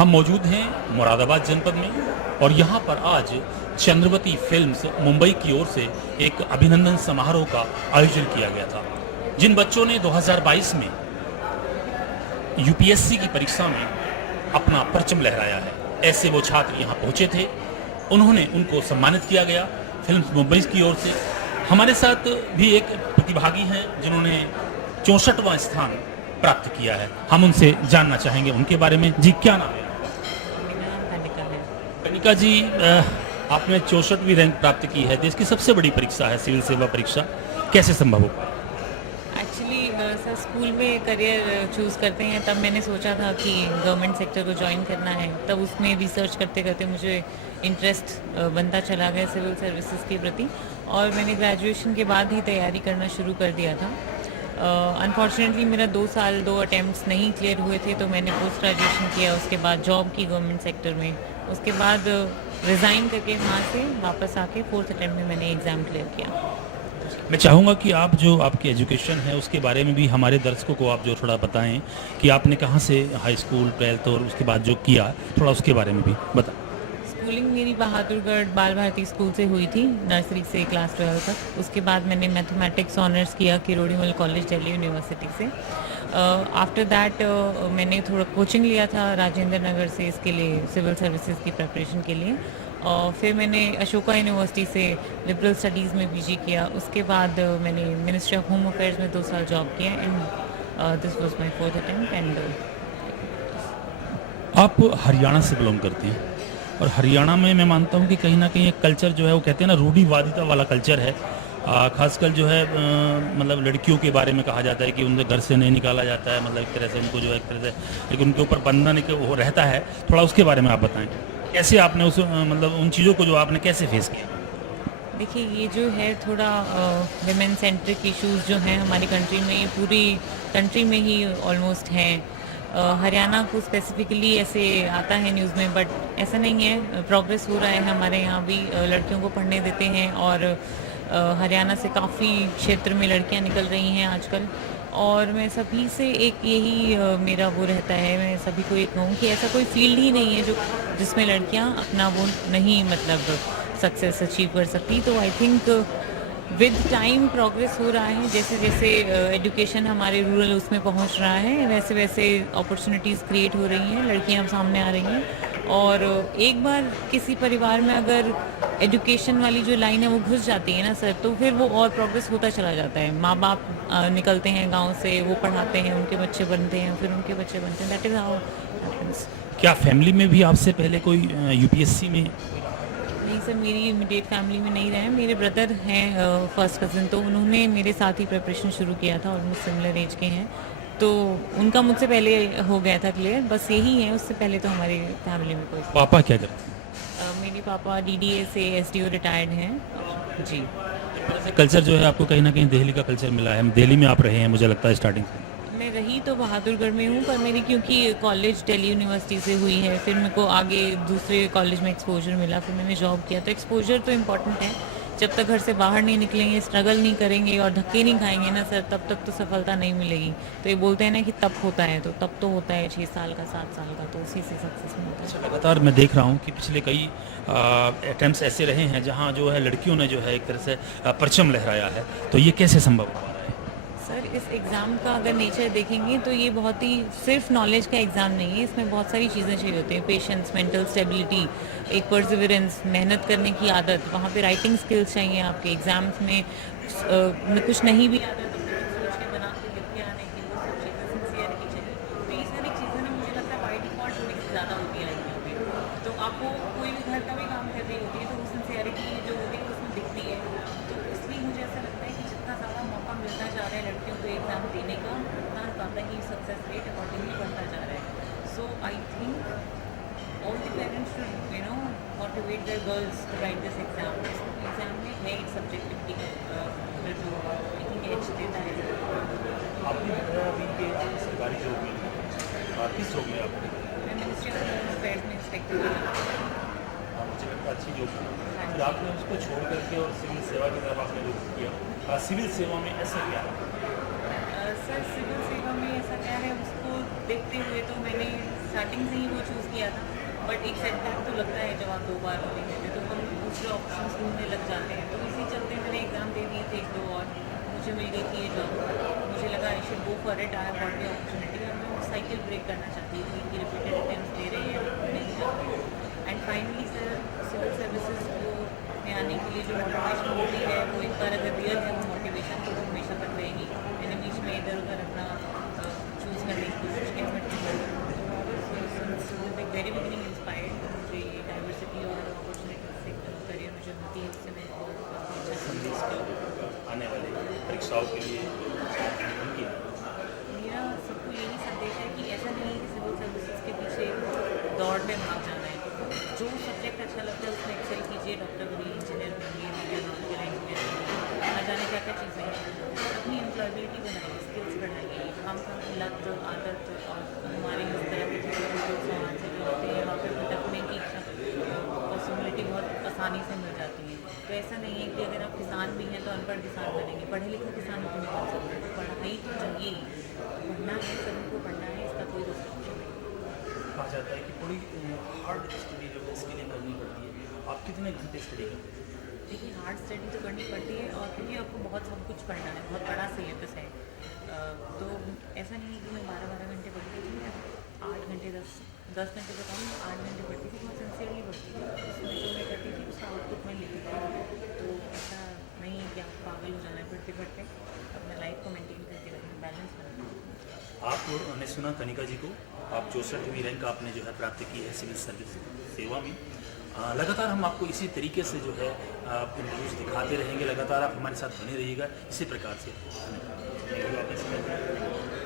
हम मौजूद हैं मुरादाबाद जनपद में और यहाँ पर आज चंद्रवती फिल्म्स मुंबई की ओर से एक अभिनंदन समारोह का आयोजन किया गया था। जिन बच्चों ने 2022 में यूपीएससी की परीक्षा में अपना परचम लहराया है, ऐसे वो छात्र यहाँ पहुँचे थे। उनको सम्मानित किया गया फिल्म्स मुंबई की ओर से। हमारे साथ भी एक प्रतिभागी हैं जिन्होंने 64वां स्थान प्राप्त किया है। हम उनसे जानना चाहेंगे उनके बारे में। जी, क्या नाम है? कनिका जी, आपने 64वीं रैंक प्राप्त की है। देश की सबसे बड़ी परीक्षा है सिविल सेवा परीक्षा, कैसे संभव हो पाया? एक्चुअली सर, स्कूल में करियर चूज़ करते हैं तब मैंने सोचा था कि गवर्नमेंट सेक्टर को ज्वाइन करना है। तब उसमें रिसर्च करते करते मुझे इंटरेस्ट बनता चला गया सिविल सर्विसेज के प्रति, और मैंने ग्रेजुएशन के बाद ही तैयारी करना शुरू कर दिया था। अनफॉर्चुनेटली मेरा 2 साल 2 अटैम्प्ट्स नहीं क्लियर हुए थे, तो मैंने पोस्ट ग्रेजुएशन किया, उसके बाद जॉब की गवर्नमेंट सेक्टर में। उसके बाद रिज़ाइन करके वहाँ से वापस आके 4th अटैम्प्ट में मैंने एग्ज़ाम क्लियर किया। मैं चाहूँगा कि आप जो आपकी एजुकेशन है उसके बारे में भी हमारे दर्शकों को आप जो थोड़ा बताएं कि आपने कहाँ से हाई स्कूल, 12th और उसके बाद जो किया, थोड़ा उसके बारे में भी बताएं। स्कूलिंग मेरी बहादुरगढ़ बाल भारती स्कूल से हुई थी, नर्सरी से क्लास 12 तक। उसके बाद मैंने मैथमेटिक्स ऑनर्स किया किरोड़ीमल कॉलेज दिल्ली यूनिवर्सिटी से। आफ्टर दैट मैंने थोड़ा कोचिंग लिया था राजेंद्र नगर से, इसके लिए सिविल सर्विसेज की प्रिपरेशन के लिए। और फिर मैंने अशोका यूनिवर्सिटी से लिबरल स्टडीज़ में पीजी किया। उसके बाद मैंने मिनिस्ट्री ऑफ होम अफेयर्स में 2 साल जॉब किया and this was my 4th attempt. And आप हरियाणा से बिलोंग करती हैं और हरियाणा में मैं मानता हूँ कि कहीं ना कहीं एक कल्चर जो है वो कहते हैं ना रूढ़िवादिता वाला कल्चर है। खासकर जो है मतलब लड़कियों के बारे में कहा जाता है कि उनके घर से नहीं निकाला जाता है, मतलब एक तरह से उनको जो है एक तरह से, लेकिन उनके ऊपर बंधन एक वो रहता है। थोड़ा उसके बारे में आप बताएं, कैसे आपने उस मतलब उन चीज़ों को जो आपने कैसे फेस किया? देखिए, ये जो है थोड़ा विमेन सेंट्रिक इश्यूज जो हैं हमारी कंट्री में, ये पूरी कंट्री में ही ऑलमोस्ट हैं। हरियाणा को स्पेसिफिकली ऐसे आता है न्यूज़ में, बट ऐसा नहीं है। प्रोग्रेस हो रहा है हमारे यहाँ भी, लड़कियों को पढ़ने देते हैं, और हरियाणा से काफ़ी क्षेत्र में लड़कियाँ निकल रही हैं आजकल। और मैं सभी से एक यही मेरा वो रहता है, मैं सभी को ये कहूँ कि ऐसा कोई फील्ड ही नहीं है जो जिसमें लड़कियाँ अपना वो नहीं मतलब सक्सेस अचीव कर सकती। तो I think with time progress हो रहा है। जैसे जैसे एजुकेशन हमारे रूरल उसमें पहुंच रहा है, वैसे वैसे अपॉर्चुनिटीज़ क्रिएट हो रही हैं, लड़कियां अब सामने आ रही हैं। और एक बार किसी परिवार में अगर एजुकेशन वाली जो लाइन है वो घुस जाती है ना सर, तो फिर वो और प्रोग्रेस होता चला जाता है। माँ बाप निकलते हैं गांव से, वो पढ़ाते हैं, उनके बच्चे बनते हैं, फिर उनके बच्चे बनते हैं। That is how happens. क्या फैमिली में भी आपसे पहले कोई यूपीएससी में? नहीं सर, मेरी इमीडिएट फैमिली में नहीं रहे। मेरे ब्रदर हैं फर्स्ट कज़न, तो उन्होंने मेरे साथ ही प्रिपरेशन शुरू किया था, ऑलमोस्ट सिमिलर एज के हैं, तो उनका मुझसे पहले हो गया था क्लियर। बस यही है, उससे पहले तो हमारी फैमिली में कोई। पापा क्या करते हैं? मेरे पापा डीडीए से एसडीओ रिटायर्ड हैं जी। कल्चर जो है आपको कहीं ना कहीं दिल्ली का कल्चर मिला है। दिल्ली में आप रहे हैं मुझे लगता है स्टार्टिंग से। मैं रही तो बहादुरगढ़ में हूँ, पर मेरी क्योंकि कॉलेज दिल्ली यूनिवर्सिटी से हुई है, फिर मेरे को आगे दूसरे कॉलेज में एक्सपोजर मिला, फिर मैंने जॉब किया। तो एक्सपोजर तो इम्पॉर्टेंट है। जब तक घर से बाहर नहीं निकलेंगे, स्ट्रगल नहीं करेंगे और धक्के नहीं खाएंगे ना सर, तब तक तो सफलता नहीं मिलेगी। तो ये बोलते हैं ना कि तब होता है, तो तब तो होता है 6 साल का, 7 साल का, तो उसी से सक्सेस मिलता है। लगातार मैं देख रहा हूँ कि पिछले कई अटेम्प्ट्स ऐसे रहे हैं जहाँ जो है लड़कियों ने जो है एक तरह से परचम लहराया है, तो ये कैसे संभव हो पा रहा है? सर, इस एग्ज़ाम का अगर नेचर देखेंगे तो ये बहुत ही सिर्फ नॉलेज का एग्ज़ाम नहीं है। इसमें बहुत सारी चीज़ें चाहिए होती हैं, पेशेंस, मेंटल स्टेबिलिटी, एक परसिवरेंस, मेहनत करने की आदत, वहाँ पे राइटिंग स्किल्स चाहिए आपके। एग्ज़ाम्स में कुछ नहीं भी आता तो फिर सोच के बना के लिख के आने की वो सब चीज़ें, सिंसियरिटी चाहिए। तो ये सारी चीज़ें ना मुझे लगता है बाय डिफ़ॉल्ट थोड़ी सी ज़्यादा होती है लड़कियों पे। तो आपको कोई भी घर का भी काम कर रही होती है तो वो सिंसियरिटी जो होती है उसमें दिखती है। तो इसलिए मुझे ऐसा लगता है कि जितना ज़्यादा मौका मिलता जा रहा है लड़कियों को एग्ज़ाम देने का, उतना ज़्यादा ही सक्सेस रेट अकॉर्डिंगली बढ़ता जा रहा है। So I think all the parents should motivate their girls to write this exam. Exam में है एक सब्जेक्टिविटी का जो मेकिंग एज देता है। आपने बताया अभी कि आप सरकारी जॉब में किस जॉब में आप? मैं मिनिस्ट्री ऑफ होम अफेयर्स में इंस्पेक्टर हूँ। मुझे लगता है अच्छी जॉब थी, फिर आपने उसको छोड़ करके और सिविल सेवा की तरफ आपने रुख किया। सिविल सेवा में ऐसा क्या है? सर, सिविल सेवा में ऐसा क्या है, उसको देखते हुए तो मैंने स्टार्टिंग से ही वो चूज़ किया था, बट एक सेटबैक तो लगता है जब आप 2 बार नहीं देते तो हम दूसरे ऑप्शंस ढूंढने लग जाते हैं। तो इसी चलते मैंने एग्ज़ाम दे दिए थे 1-2 और मुझे मिल गई थी ये जॉब। मुझे लगा I should go for it, I got the opportunity और मैं वो साइकिल ब्रेक करना चाहती थी कि रिपीटेड अटेम्प्ट्स दे रहे हैं नहीं जाते। And finally sir civil services को में आने के लिए जो मोटिवेशन होती है वो एक बार अगर रियल है वो मोटिवेशन तो वो हमेशा तक रहेगी। मैंने बीच में इधर उधर अपना चूज़ करने की कोशिश की बट वेरी बिगिनिंग इंस्पायर्ड मुझे डाइवर्सिटी और अपॉर्चुनिटी से करियर में जो मिलती है उससे मैं काफ़ी अच्छा आने वाली परीक्षाओं के लिए उनकी मेरा सबको यही संदेश है कि ऐसा नहीं है कि सिविल सर्विसेज के पीछे दौड़ में भाग जाना है। जो सब्जेक्ट अच्छा लगता है उसमें एक्सेल कीजिए, डॉक्टर बनिए, इंजीनियर बनिए, मेडिकल इंजीनियर बनिए, ना जाने क्या क्या चीज़ें हैं। अपनी एम्प्लॉयबिलिटी बनाइए, स्किल्स बढ़ाइए, काम का लत आदत और हमारे इस तरह के जो समाज से जो होते हैं वहाँ पर भटकने की पॉसिबिलिटी बहुत आसानी से मिल जाती है। तो ऐसा नहीं है कि अगर आप किसान भी हैं तो अनपढ़ किसान बनेंगे, पढ़े लिखे किसान भी नहीं बन सकते। तो पढ़ाई तो चाहिए ही, पढ़ना है, सभी को पढ़ना है, इसका कोई दूसरा ऑप्शन नहीं। कहा जाता है कि थोड़ी हार्ड स्टडी जो है इसके लिए करनी पड़ती है। आप कितने घंटे स्टडी करते हैं? देखिए हार्ड स्टडी तो करनी पड़ती है और क्योंकि आपको बहुत सब कुछ पढ़ना है, बहुत बड़ा सिलेबस है। तो ऐसा नहीं है कि मैं 12-12 घंटे पढ़ती थी, मैं 8 घंटे 10 घंटे से कम 8 घंटे पढ़ती थी, बहुत सिंसियरली पढ़ती थी। उसमें जो मैं करती थी उसका आउटपुट मैं लिखती थी। तो ऐसा नहीं है कि आप पागल हो जाना है पढ़ते पढ़ते, अपना लाइफ को मेंटेन करके रखना, बैलेंस बनाना। आपने सुना कनिका जी को, आप 64वीं रैंक आपने जो है प्राप्त की है सिविल सर्विस सेवा में। लगातार हम आपको इसी तरीके से जो है इंटरव्यूज दिखाते रहेंगे, लगातार आप हमारे साथ बने रहिएगा इसी प्रकार से। धन्यवाद। आपने समय दिया।